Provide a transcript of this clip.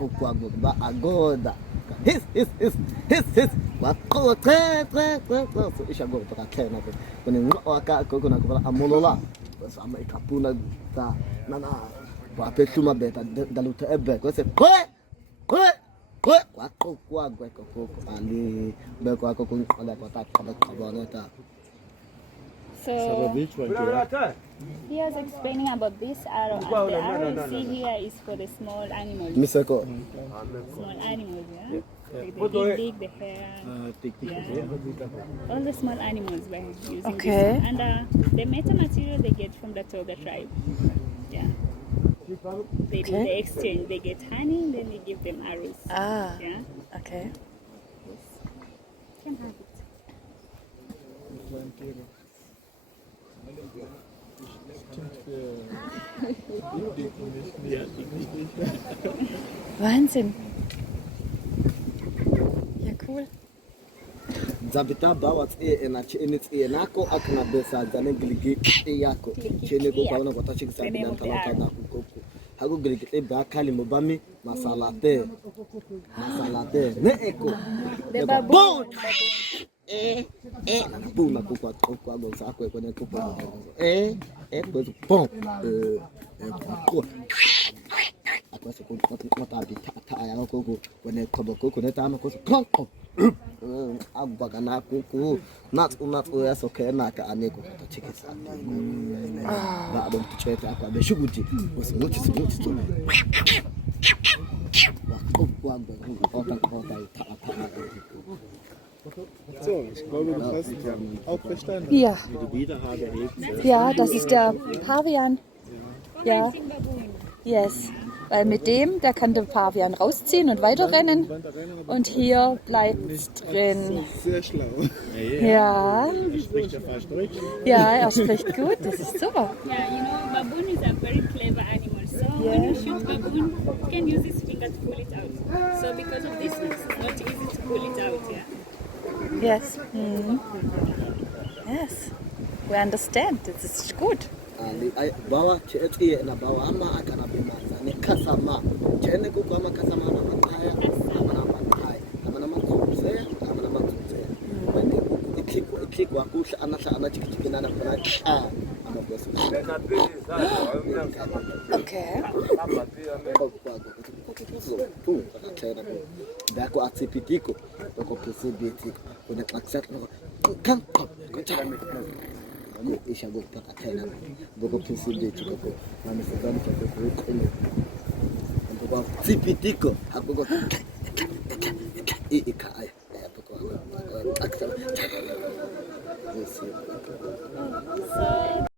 waqoqwa ba agoda his waqoqe so isha go to ka tena ko kuni waka ko kuna ko amolola so ama ikapuna ta nana ba petuma beta daluta ebe ko se waqoqwa ko ali be ko ko ala ko ta ka ta. So he was explaining about this arrow. The arrow you see here is for the small animals. Misako. Small animals, yeah? Like the pig, the hare, all the small animals were using this. And the meta material they get from the Toga tribe. Yeah. They do the exchange. They get honey, and then they give them arrows. Ah. Yeah. Okay. Yes. You can have it. Wahnsinn. Ja, cool. Zabita bawat na chinit nako akna besa zane giligi yako chene ko kauna ko tachi sa nan talaka na ko hago giligi ba kali mobami masalate ne eko The baboon. Puna ko kwa go sa ko ne ko ko pon ko akwase ko ta bi ta ya ko ne ko ne ta ma ko ko agwaga na kuku not ya soke na ka aneko ta chike sa ba don tucheta kwa be shuguji wasu nuchi to So, ich glaube, du hast auch verstanden, Ja. wie die Widerhabe hebt. Ja, das ist der Pavian. Ja. Yes. Weil mit dem, der kann den Pavian rausziehen und weiterrennen. Und hier bleibt es drin. Sehr schlau. Ja. Er spricht ja fast Deutsch. Ja, er spricht gut. Das ist super. Yeah, you know, baboon is a very clever animal. So when you shoot baboon, you can use his finger to pull it out. So because of this, it's not easy to pull it out. Yeah. Yes. Yes. We understand. Das ist gut. bawa cheti na bawa ama akana bimanza ni kasama chene ko kama kasama na mataya ama na makuze wende ikikwa kuhla ana chikichikina na kuna ama bosi Okay. tu akachana bako atsipitiko bako possibility kuna accept kan ko isha go taka tena go possibility ko na msazani kwa kwenye ndio tipitiko hapo go ikaya hapo kwa accept